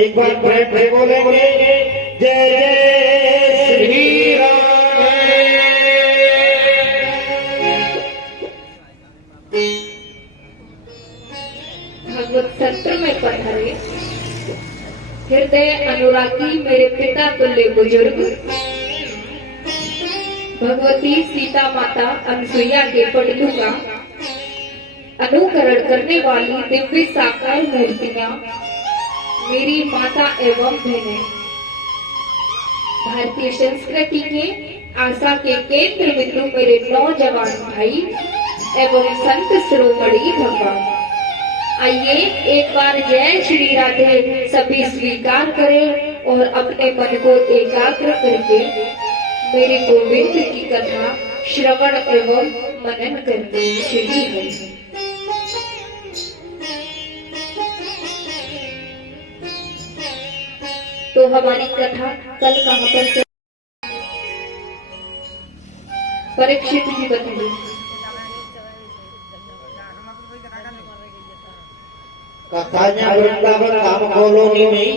एक बार बैठ बोलेंगे जय जय श्री राम। भगवत सत्र में पधारे हृदय अनुरागी मेरे पिता तुल्य बुजुर्ग भगवती सीता माता अनसुईया के पड़लू का अनुकरण करने वाली दिव्य साकार मूर्तियां मेरी माता एवं बहनें, भारतीय संस्कृति के आशा के केंद्र बिंदु मेरे नौजवान भाई एवं संत शिरोमणि भगवान, आइए एक बार जय श्री राधे सभी स्वीकार करें और अपने मन को एकाग्र करके मेरे गोविंद की कथा श्रवण एवं मनन करते श्री हरि। तो हमारी कथा कल कहाँ पर से परीक्षित जी बताइए। कथाnya वृंदावन काम कॉलोनी में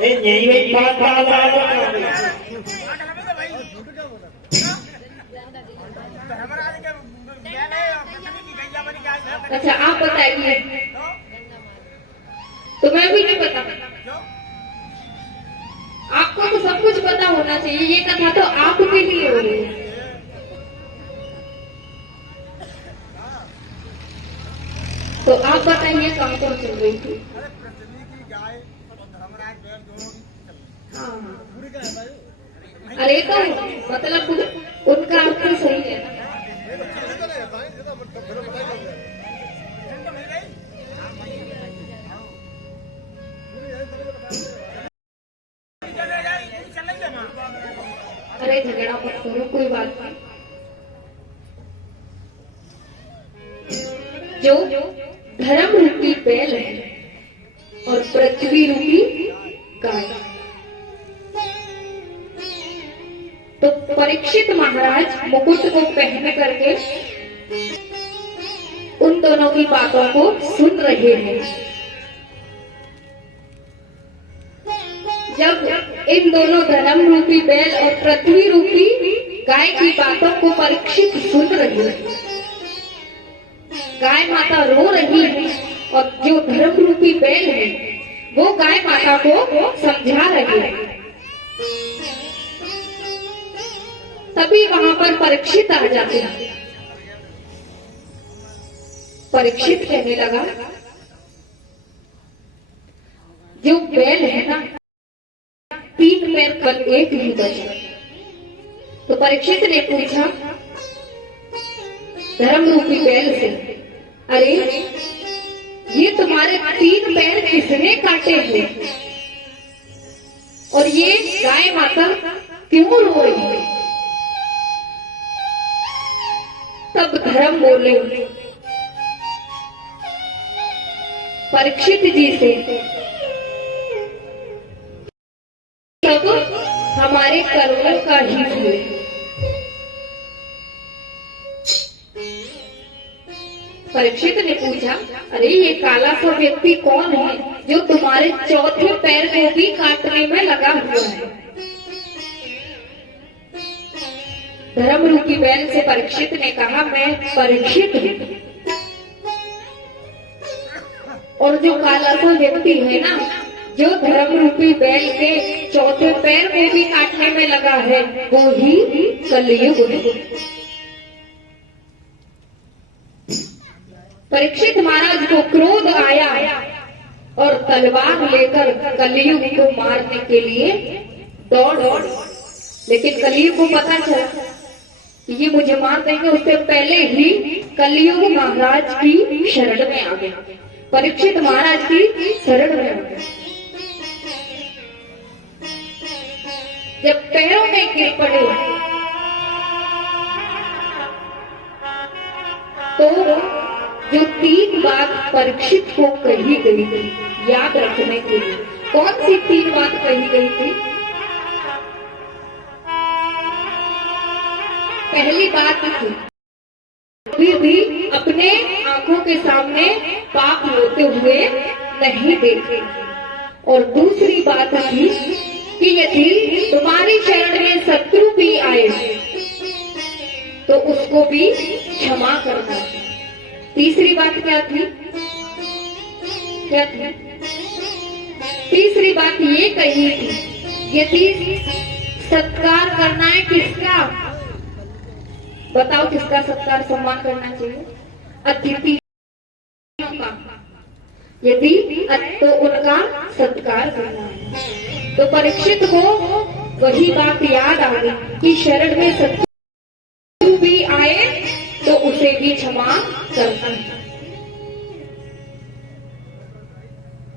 यही वही बात अच्छा आप बताइए, तो मैं भी नहीं पता। आपको तो सब कुछ पता होना चाहिए, ये कथा तो आपके लिए हो रही है। तो आप बताइए कहाँ कौन चल रही थी? हाँ अरे तो मतलब उनका अर्थ सही है ना। अरे झगड़ा मत करो, कोई बात नहीं। जो धर्म रूपी बैल है और पृथ्वी रूपी गाय, तो परीक्षित महाराज मुकुट को पहन करके उन दोनों की बातों को सुन रहे हैं। जब इन दोनों धर्म रूपी बैल और पृथ्वी रूपी गाय की बातों को परीक्षित सुन रहे हैं, गाय माता रो रही है और जो धर्म रूपी बैल है वो गाय माता को समझा रहे हैं। तभी वहां पर परीक्षित आ जाते हैं। परीक्षित कहने लगा, जो बैल है ना, 3 पैर कल एक ही बचा। तो परीक्षित ने पूछा धर्म रूपी बैल से, अरे ये तुम्हारे 3 पैर किसने काटे हैं और ये गाय माता क्यों रो रही है? तब धर्म बोले परीक्षित जी से, सब हमारे कर्मों का ही फल है। परीक्षित ने पूछा, अरे ये काला सा व्यक्ति कौन है जो तुम्हारे 4थे पैर को भी काटने में लगा हुआ है? धर्म रूपी बैल से परीक्षित ने कहा, मैं परीक्षित हूँ, और जो काला सा व्यक्ति है ना, जो धर्म रूपी बैल के 4थे पैर को भी काटने में लगा है, वो ही कलयुग है। परीक्षित महाराज को क्रोध आया और तलवार लेकर कलयुग को मारने के लिए दौड़, लेकिन कलयुग को पता चला कि ये मुझे मार देंगे, उससे पहले ही कलयुग महाराज की शरण में आ गया, परीक्षित महाराज की शरण में आ गया। जब पैरों में गिर पड़े तो जो 3 बात परीक्षित को कही गई थी याद रखने के लिए, कौन सी 3 बात कही गई थी? पहली बात थी, फिर भी अपने आंखों के सामने पाप होते हुए नहीं देखे। और दूसरी बात थी कि यदि तुम्हारी शरण में शत्रु भी आए तो उसको भी क्षमा करना। तीसरी बात क्या थी? तीसरी बात ये कही थी, यदि सत्कार करना है किसका, बताओ किसका सत्कार सम्मान करना चाहिए? अतिथियों का। यदि तो उनका सत्कार करना है। तो परीक्षित को वही बात याद आ गई कि शरण में शत्रु भी आए तो उसे भी क्षमा करना है।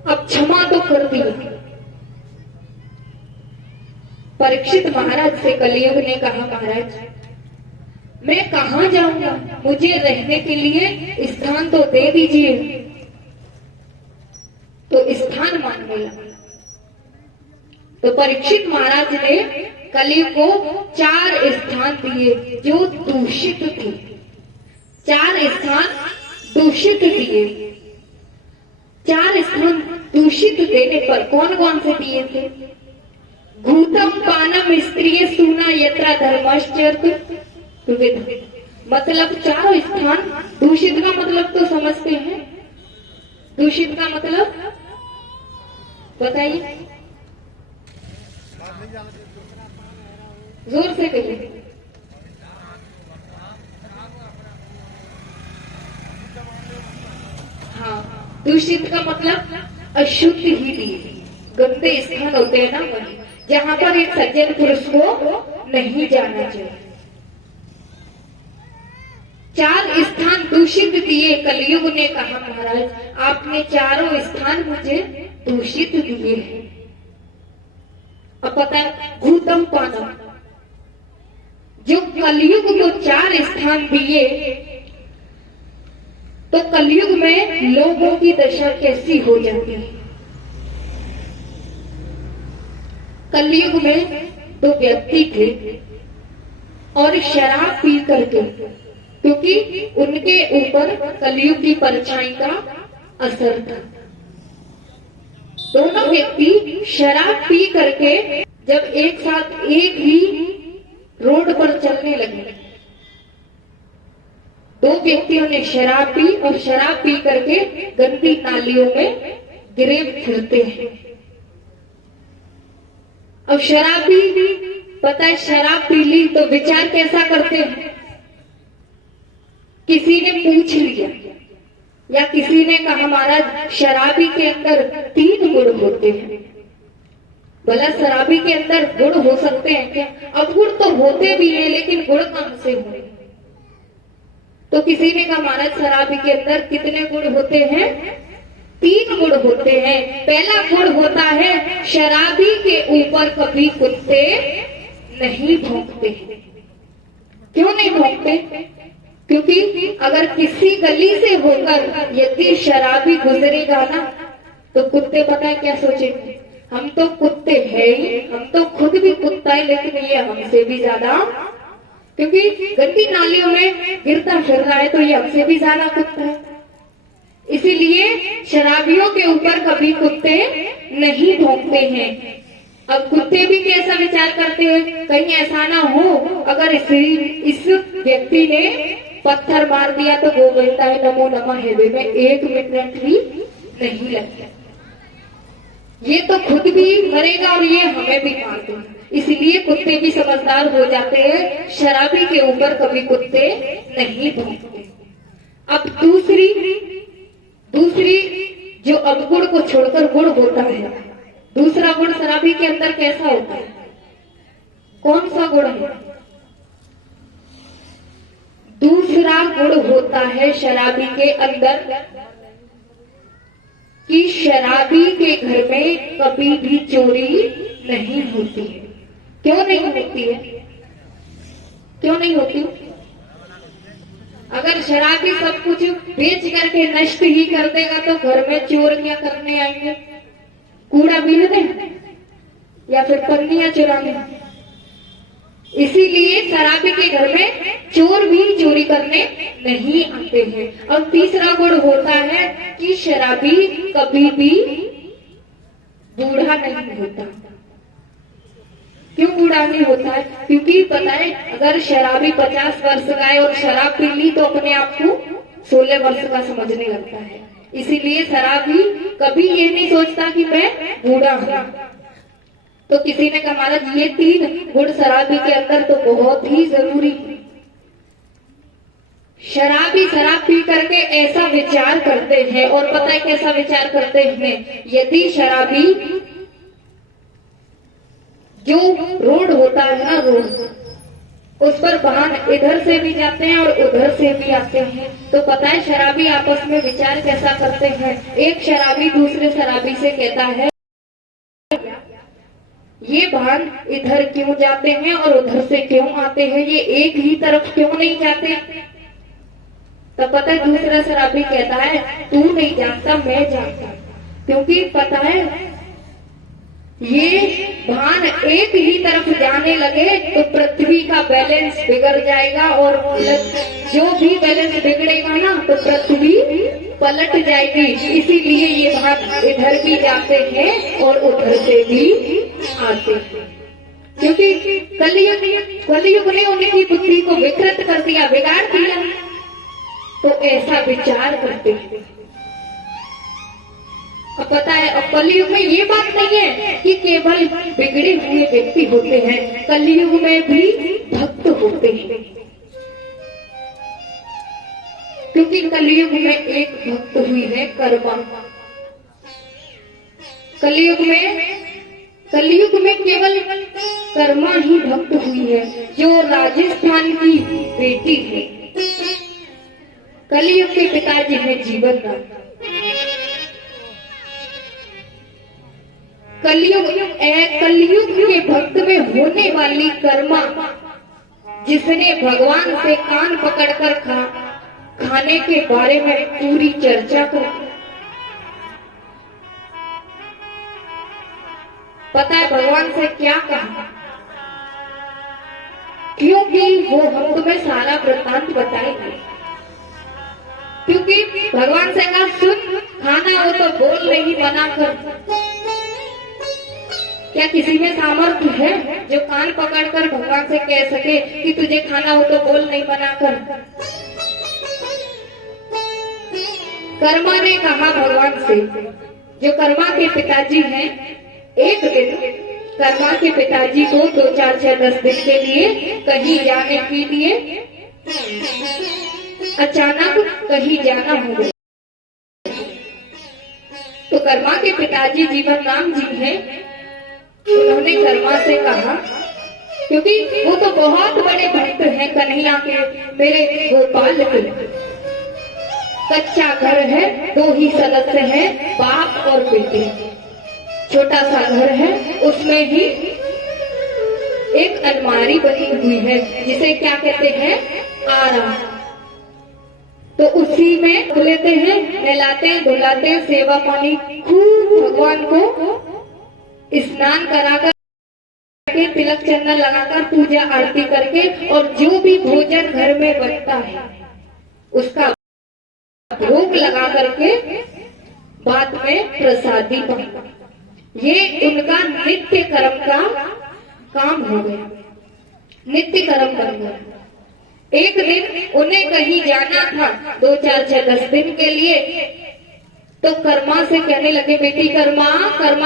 अब क्षमा तो कर दी। परीक्षित महाराज से कलयुग ने कहा, महाराज मैं कहाँ जाऊंगा, मुझे रहने के लिए स्थान तो दे दीजिए। तो स्थान मानने लगा। तो परीक्षित महाराज ने कलयुग को 4 स्थान दिए जो दूषित थे। 4 स्थान दूषित दिए। 4 स्थान दूषित देने पर कौन कौन से दिए थे? घूतम पानम स्त्रिय सूना यत्रा धर्मश्चर्त विविध। मतलब 4 स्थान दूषित का मतलब तो समझते हैं। दूषित का मतलब बताइए, जोर से कहिए। हाँ, दूषित का मतलब अशुद्ध ही दिए, गंदे स्थान होते हैं ना, वही जहाँ पर एक सज्जन पुरुष को नहीं जाना चाहिए। 4 स्थान दूषित दिए। कलयुग ने कहा महाराज आपने 4 स्थान मुझे दूषित दिए हैं। अब पता है भूतम पानम, जो कलयुग को 4 स्थान दिए तो कलयुग में लोगों की दशा कैसी हो जाती है। कलयुग में 2 व्यक्ति थे और शराब पी करके, क्योंकि उनके ऊपर कलयुग की परछाई का असर था। दोनों व्यक्ति शराब पी करके जब एक साथ एक ही रोड पर चलने लगे, 2 व्यक्तियों ने शराब पी और शराब पी करके गंदी नालियों में गिरे फिरते हैं। अब शराबी पता है शराब पी ली तो विचार कैसा करते हैं? किसी ने पूछ लिया या किसी ने कहा महाराज शराबी के अंदर 3 गुण होते हैं। भला शराबी के अंदर गुण हो सकते हैं क्या? अब गुण तो होते भी हैं लेकिन गुण कहाँ से होंगे? तो किसी ने कहा महाराज शराबी के अंदर कितने गुण होते हैं? 3 गुण होते हैं। पहला गुण होता है शराबी के ऊपर कभी कुत्ते नहीं भौंकते। क्यों नहीं भौंकते? क्योंकि अगर किसी गली से होकर यदि शराबी गुजरेगा ना तो कुत्ते पता है क्या सोचेंगे? हम तो कुत्ते हैं ही, हम तो खुद भी कुत्ता है लेकिन ये हमसे भी ज्यादा, क्योंकि गंदी नालियों में गिरता फिर रहा है तो ये हमसे भी ज्यादा कुत्ता है। इसीलिए शराबियों के ऊपर कभी कुत्ते नहीं भौंकते हैं। अब कुत्ते भी कैसा विचार करते हैं? कहीं ऐसा ना हो अगर इस व्यक्ति ने पत्थर मार दिया तो वो बोलता है नमो नमः हेवे में 1 मिनट भी नहीं लगता। ये तो खुद भी मरेगा और ये हमें भी मार देगा। इसलिए कुत्ते भी समझदार हो जाते हैं, शराबी के ऊपर कभी कुत्ते नहीं भौंकते। अब दूसरी जो अवगुण को छोड़कर गुण होता है, दूसरा गुण शराबी के अंदर कैसा होता है? कौन सा गुण है? दूसरा गुण होता है शराबी के अंदर कि शराबी के घर में कभी भी चोरी नहीं होती है। क्यों नहीं होती है? क्यों नहीं होती? अगर शराबी सब कुछ बेच करके नष्ट ही कर देगा तो घर में चोर क्या करने आएंगे? कूड़ा बीनने या फिर पन्नियां चुराने। इसीलिए शराबी के घर में चोर भी चोरी करने नहीं आते हैं। और तीसरा गुण होता है कि शराबी कभी भी बूढ़ा नहीं होता। क्यों बूढ़ा नहीं होता है? क्योंकि पता है अगर शराबी 50 वर्ष का है और शराब पी ली तो अपने आप को 16 वर्ष का समझने लगता है। इसीलिए शराबी कभी ये नहीं सोचता कि मैं बूढ़ा हूं। तो किसी ने कहा महाराज ये 3 गुण शराबी के अंदर तो बहुत ही जरूरी है। शराबी शराब पी करके ऐसा विचार करते हैं, और पता है कैसा विचार करते हैं? यदि शराबी जो रोड होता है ना, रोड उस पर वाहन इधर से भी जाते हैं और उधर से भी आते हैं, तो पता है शराबी आपस में विचार कैसा करते हैं? एक शराबी दूसरे शराबी से कहता है ये वाहन इधर क्यों जाते हैं और उधर से क्यों आते हैं, ये एक ही तरफ क्यों नहीं जाते? तो पता है दूसरा शराबी कहता है तू नहीं जानता मैं जानता। क्योंकि पता है ये भान एक ही तरफ जाने लगे तो पृथ्वी का बैलेंस बिगड़ जाएगा, और जो भी बैलेंस बिगड़ेगा ना तो पृथ्वी पलट जाएगी। इसीलिए ये भान इधर भी जाते हैं और उधर से भी आते हैं, क्योंकि कलयुग ने उनकी बुद्धि को विकृत कर दिया, बिगाड़ दिया। तो ऐसा विचार करते हैं। अब पता है, अब कलयुग में ये बात नहीं है कि केवल बिगड़े हुए व्यक्ति होते हैं, कलयुग में भी भक्त होते हैं। क्योंकि कलयुग में एक भक्त हुई है कर्मा। कलयुग में केवल कर्मा ही भक्त हुई है, जो राजस्थान की बेटी है। कलयुग के पिताजी है जीवन राम। कलयुग के भक्त में होने वाली कर्मा, जिसने भगवान से कान पकड़कर खाने के बारे में पूरी चर्चा कर। पता है भगवान से क्या कहा? क्योंकि वो हम तुम्हें सारा वृत्तांत बताएंगे। क्योंकि भगवान से कहा सुन, खाना हो तो बोल नहीं, मना कर। क्या किसी में सामर्थ्य है जो कान पकड़कर भगवान से कह सके कि तुझे खाना हो तो बोल, नहीं, मना कर? कर्मा ने कहा भगवान से, जो कर्मा के पिताजी हैं। एक दिन कर्मा के पिताजी को 2, 4, 6, 10 दिन के लिए कहीं जाने के लिए अचानक कहीं जाना हुआ। तो कर्मा के पिताजी जीवन राम जी हैं, उन्होंने कर्मा से कहा, क्योंकि वो तो बहुत बड़े भक्त हैं कन्हैया के, मेरे गोपाल के। कच्चा घर है, 2 ही सदस्य हैं, बाप और बेटे। छोटा सा घर है, उसमें ही एक अलमारी बनी हुई है, जिसे क्या कहते हैं, आराम। तो उसी में लेते हैं, नहलाते धुलाते, सेवा पानी खूब भगवान को स्नान कराकर के, तिलक चंदन लगाकर, पूजा आरती करके, और जो भी भोजन घर में बनता है उसका भोग लगा करके बाद में प्रसादी बनता। ये उनका नित्य कर्म का काम हो गया, नित्य कर्म बन गया। एक दिन उन्हें कहीं जाना था 2, 4, 6, 10 दिन के लिए। तो कर्मा से कहने लगे, बेटी कर्मा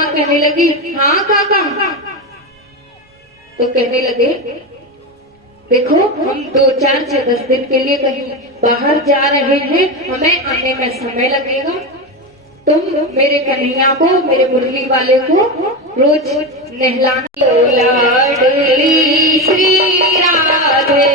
कहने लगी, हाँ काका। तो कहने लगे, देखो हम 2, 4, 6, 10 दिन के लिए कहीं बाहर जा रहे हैं, हमें आने में समय लगेगा। तुम मेरे कन्हैया को, मेरे मुरली वाले को रोज नहलाना। लाडली श्री राधे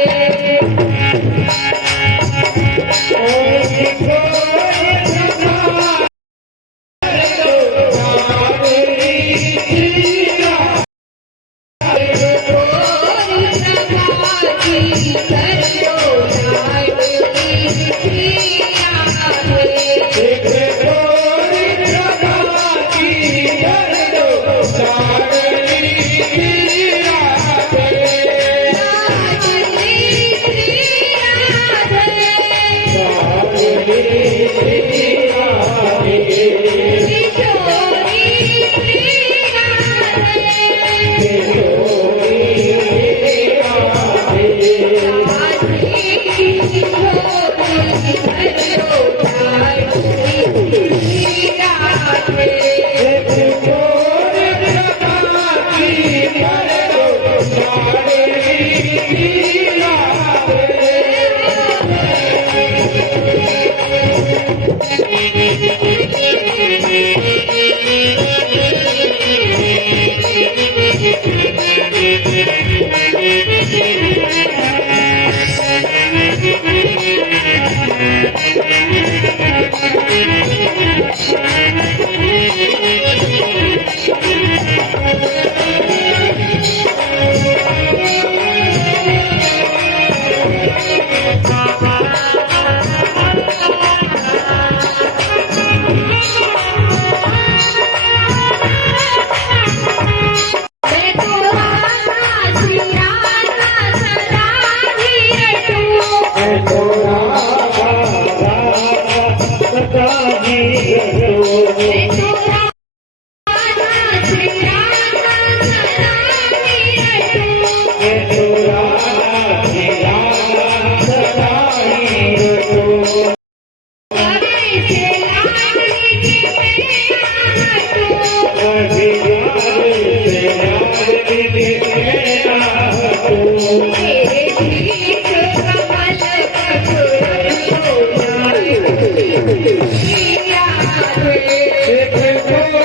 देखो